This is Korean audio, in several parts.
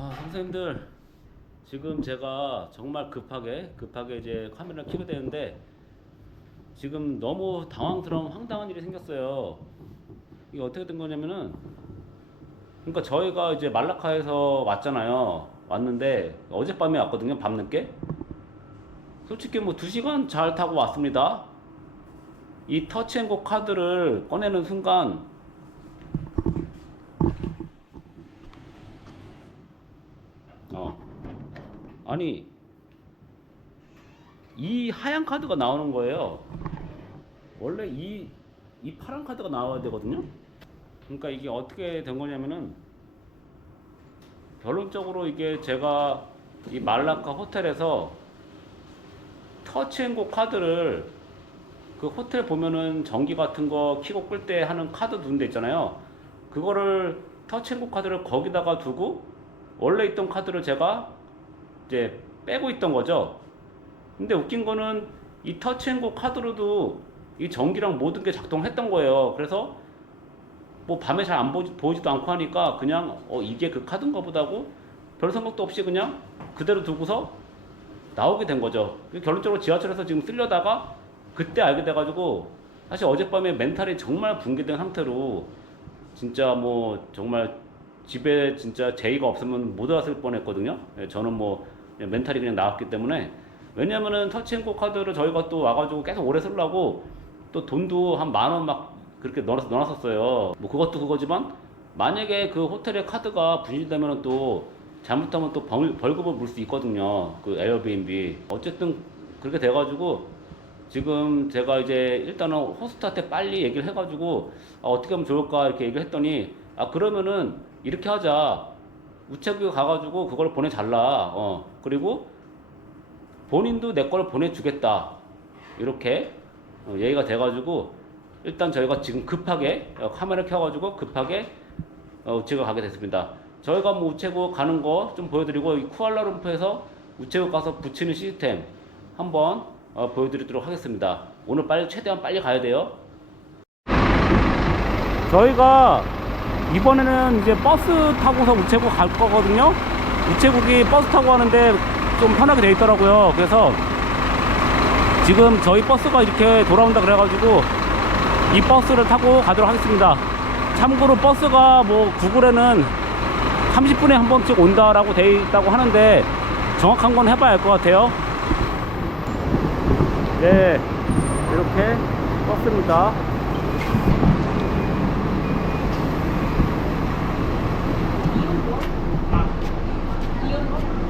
아, 선생님들 지금 제가 정말 급하게 급하게 이제 카메라를 켜게 되는데 지금 너무 당황스러운 황당한 일이 생겼어요. 이게 어떻게 된 거냐면은 그러니까 저희가 이제 말라카에서 왔잖아요. 왔는데 어젯밤에 왔거든요. 밤늦게. 솔직히 뭐 2시간 잘 타고 왔습니다. 이 터치앤고 카드를 꺼내는 순간 어. 아니 이 하얀 카드가 나오는 거예요. 원래 이, 이 파란 카드가 나와야 되거든요. 그러니까 이게 어떻게 된 거냐면은 결론적으로 이게 제가 이 말라카 호텔에서 터치앤고 카드를 그 호텔 보면은 전기 같은 거 키고 끌 때 하는 카드 두는 데 있잖아요. 그거를 터치앤고 카드를 거기다가 두고 원래 있던 카드를 제가 이제 빼고 있던 거죠. 근데 웃긴 거는 이 터치앤고 카드로도 이 전기랑 모든 게 작동했던 거예요. 그래서 뭐 밤에 잘 안 보이지도 않고 하니까 그냥 어 이게 그 카드인가 보다고 별 생각도 없이 그냥 그대로 두고서 나오게 된 거죠. 결론적으로 지하철에서 지금 쓸려다가 그때 알게 돼가지고 사실 어젯밤에 멘탈이 정말 붕괴된 상태로 진짜 뭐 정말 집에 진짜 제의가 없으면 못 왔을 뻔했거든요. 예, 저는 뭐 멘탈이 그냥 나왔기 때문에 왜냐면은 터치앤고 카드를 저희가 또 와가지고 계속 오래 쓰려고 또 돈도 한 만 원 막 그렇게 넣어서 넣어놨었어요. 뭐 그것도 그거지만 만약에 그 호텔의 카드가 분실되면은 또 잘못하면 또 벌, 벌금을 물 수 있거든요. 그 에어비앤비. 어쨌든 그렇게 돼가지고 지금 제가 이제 일단은 호스트한테 빨리 얘기를 해가지고 아, 어떻게 하면 좋을까 이렇게 얘기를 했더니 아 그러면은 이렇게 하자 우체국에 가가지고 그걸 보내달라 어 그리고 본인도 내 걸 보내주겠다 이렇게 어, 얘기가 돼가지고 일단 저희가 지금 급하게 어, 카메라 켜가지고 급하게 어, 우체국 가게 됐습니다. 저희가 뭐 우체국 가는 거 좀 보여드리고 이 쿠알라룸푸에서 우체국 가서 붙이는 시스템 한번 어, 보여드리도록 하겠습니다. 오늘 빨리 최대한 빨리 가야 돼요. 저희가 이번에는 이제 버스 타고서 우체국 갈 거거든요. 우체국이 버스 타고 가는데 좀 편하게 돼 있더라고요. 그래서 지금 저희 버스가 이렇게 돌아온다 그래가지고 이 버스를 타고 가도록 하겠습니다. 참고로 버스가 뭐 구글에는 30분에 한 번씩 온다라고 돼 있다고 하는데 정확한 건 해봐야 알것 같아요. 네, 이렇게 버스입니다.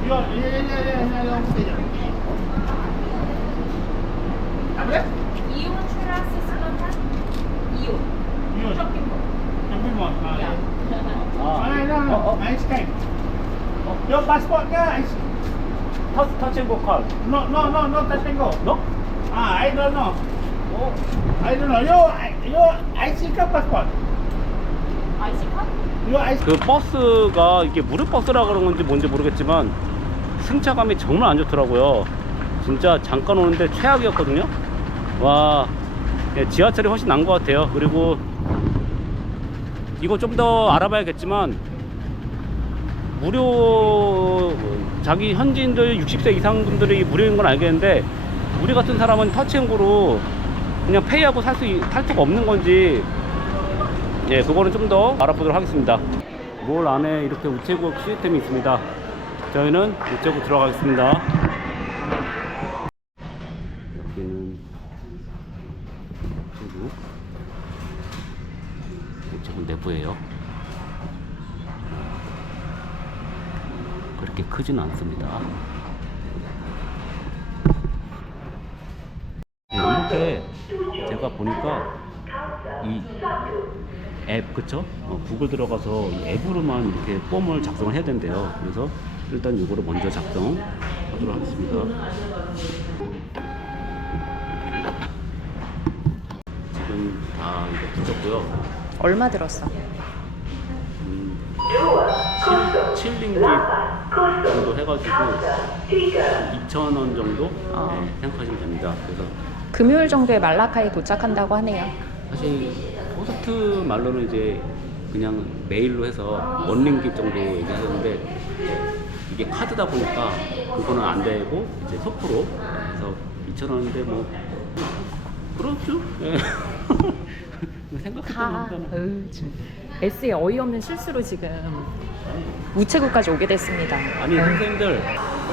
Yo, ya, ya, ya, ya, ya, ya, ya. Apa? 이온 테라스 슬런탄 이온 Yun. 쇼핑몰 Sabi mo. Ah, 야 Ah, no, no, 어, 어. ice cream. Ah. 어? 그 버스가 이게 무료 버스라 그런 건지 뭔지 모르겠지만 승차감이 정말 안 좋더라고요. 진짜 잠깐 오는데 최악이었거든요. 와, 예, 지하철이 훨씬 난 것 같아요. 그리고 이거 좀 더 알아봐야겠지만 무료 자기 현지인들 60세 이상 분들이 무료인 건 알겠는데 우리 같은 사람은 터치행고로 그냥 페이하고 살 수 탈 수가 없는 건지 예, 그거는 좀 더 알아보도록 하겠습니다. 몰 안에 이렇게 우체국 시스템이 있습니다. 저희는 우체국 들어가겠습니다. 여기는 우체국. 우체국 내부예요. 그렇게 크진 않습니다. 네, 이렇게 제가 보니까 이앱 그쵸? 어, 구글 들어가서 이 앱으로만 이렇게 폼을 작성을 해야 된대요. 그래서 일단 이거를 먼저 작성하도록 하겠습니다. 지금 다 이거 붙였고요. 얼마 들었어? 음, 7, 7링기 정도 해가지고 2,000원 정도 어. 네, 생각하시면 됩니다. 그래서 금요일 정도에 말라카에 도착한다고 하네요 사실 호스트 말로는 이제 그냥 메일로 해서 원링기 정도 얘기하는데 이게 카드다 보니까 그거는 안 되고 이제 소프로 그래서 2천 원인데 뭐 그렇죠. 예. 다 생각했던 으, 지금 S의 어이없는 실수로 지금 우체국까지 오게 됐습니다. 아니 어, 선생님들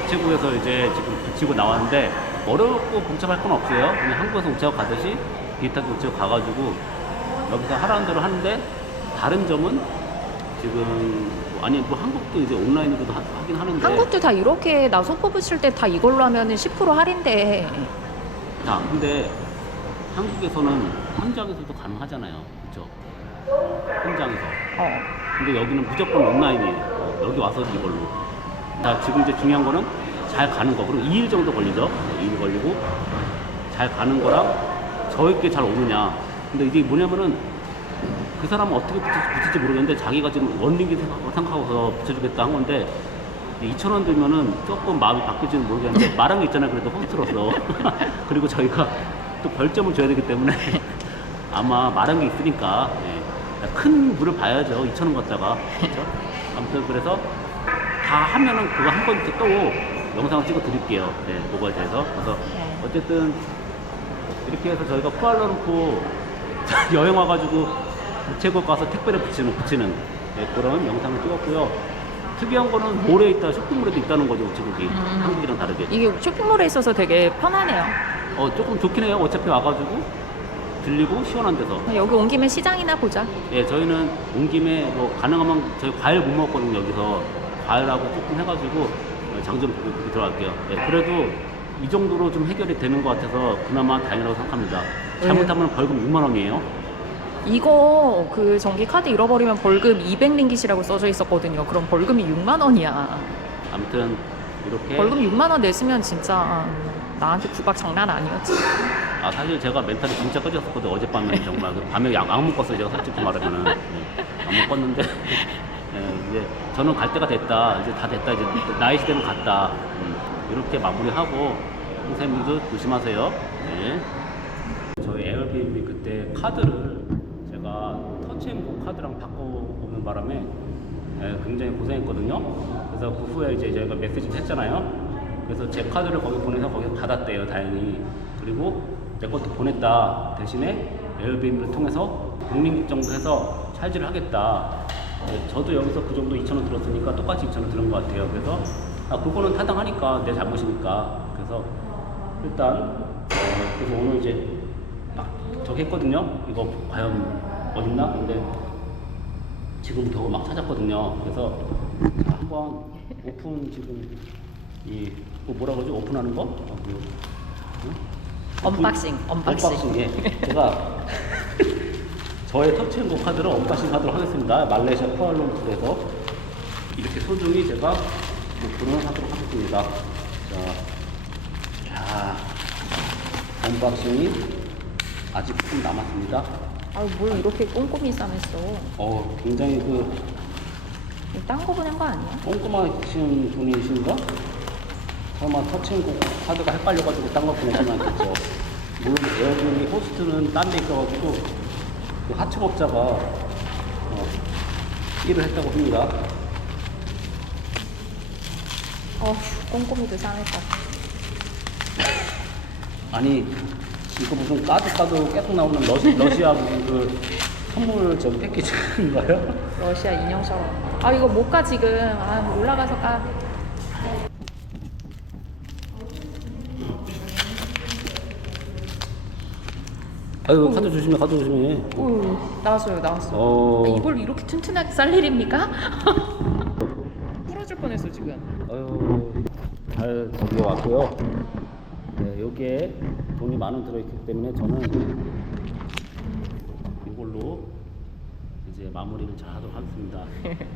우체국에서 이제 지금 붙이고 나왔는데 어렵고 복잡할 건 없어요. 그냥 한국에서 우체국 가듯이 비슷하게 우체국 가가지고 여기서 하라는 대로 하는데 다른 점은 지금 뭐 아니 뭐 한국도 이제 온라인으로도 하, 긴 하는데 한국도 다 이렇게 나 소포 붙일 때 다 이걸로 하면은 10% 할인돼. 자 근데 한국에서는 현장에서도 가능하잖아요. 그렇죠? 현장에서. 어. 근데 여기는 무조건 온라인이에요. 어, 여기 와서 이걸로. 자, 지금 이제 중요한 거는 잘 가는 거. 그리고 2일 정도 걸리죠. 2일 걸리고 잘 가는 거랑 저에게 잘 오느냐. 근데 이게 뭐냐면은 그 사람은 어떻게 붙일지, 모르겠는데 자기가 지금 생각- 생각하고서 붙여주겠다 한 건데 2천 원 들면은 조금 마음이 바뀔지는 모르겠는데 말한 게 있잖아요. 그래도 호스트로서. 그리고 저희가 또 별점을 줘야 되기 때문에 아마 말한 게 있으니까 예. 큰 물을 봐야죠. 2천 원 갖다가 그렇죠? 아무튼 그래서 다 하면은 그거 한 번 또 영상을 찍어 드릴게요. 네, 그거에 대해서 그래서 네. 어쨌든 이렇게 해서 저희가 쿠알라룸푸 여행 와가지고 우체국 가서 택배를 붙이는 붙이는 네, 그런 영상을 찍었고요. 특이한 거는 몰에 있다 쇼핑몰에도 있다는 거죠 우체국이 음. 한국이랑 다르게. 이게 쇼핑몰에 있어서 되게 편하네요. 어 조금 좋긴 해요. 어차피 와가지고 들리고 시원한 데서. 여기 온 김에 시장이나 보자. 예, 저희는 온 김에 뭐 가능하면 저희 과일 못 먹거든요 여기서 과일하고 조금 해가지고 어, 장좀 보고 들어갈게요. 예, 그래도 이 정도로 좀 해결이 되는 것 같아서 그나마 다행이라고 생각합니다. 잘못하면 벌금 6만 원이에요. 이거 그 전기 카드 잃어버리면 벌금 200링깃이라고 써져 있었거든요. 그럼 벌금이 6만 원이야. 아무튼 이렇게 벌금 6만 원 냈으면 진짜 나한테 구박 장난 아니었지. 아 사실 제가 멘탈이 진짜 꺼졌었거든요. 어젯밤에 정말. 그 밤에 약, 안 먹었어요 제가 솔직히 말하면은. 예, 안 먹었는데. 예, 이제 저는 갈 때가 됐다. 이제 다 됐다. 이제 나이 시대는 갔다. 음, 이렇게 마무리하고 선생님도 조심하세요. 네. 저희 에어비앤비 그때 카드를 제가 터치앤고 카드랑 바람에 예, 굉장히 고생했거든요. 그래서 그 후에 이제 저희가 메시지를 했잖아요. 그래서 제 카드를 거기 보내서 거기서 받았대요 다행히. 그리고 내 것도 보냈다. 대신에 에어비앤비를 통해서 해서 찰지를 하겠다. 네, 저도 여기서 그 정도 2천원 들었으니까 똑같이 2천원 들은 것 같아요. 그래서 아 그거는 타당하니까 내 잘못이니까. 그래서 일단 어, 그래서 오늘 이제 막 저기 했거든요. 이거 과연 어딨나? 근데 지금 겨우 막 찾았거든요 그래서 자, 한번 오픈 지금 이 그거 뭐라 그러지 오픈하는 거? 어, 그, 응? 언박싱, 언박싱. 언박싱, 예. 제가 저의 터치앤고 카드를 언박싱 하도록 하겠습니다. 말레이시아 쿠알라룸푸르에서 이렇게 소중히 제가 오픈을 하도록 하겠습니다. 자, 자, 언박싱이 아직 조금 남았습니다. 아유 뭘 이렇게 꼼꼼히 싸맸어. 어, 굉장히 그 딴 거 보낸 거 아니야? 꼼꼼하신 분이신가? 설마 터치앤고 카드가 헷갈려가지고 딴 거 보내시면 않겠죠. 물론 에어비앤비 호스트는 딴 데 있어가지고 그 하청업자가 어, 일을 했다고 합니다. 어휴 꼼꼼히도 싸맸다. 아니 이거 무슨 까도 까도 계속 나오는 러시, 러시아 무슨 그 선물 저기 패키지 인가요? 러시아 인형 샤워. 아 이거 못 가 지금. 아 올라가서 까. 아유 카드 조심해 카드 조심해. 오 나왔어요 나왔어. 어. 아, 이걸 이렇게 튼튼하게 쌀 일입니까? 부러질 뻔했어 지금. 아유, 잘 적용왔고요. 네, 여기에 돈이 만 원 들어있기 때문에 저는 이걸로 이제 마무리를 잘 하도록 하겠습니다.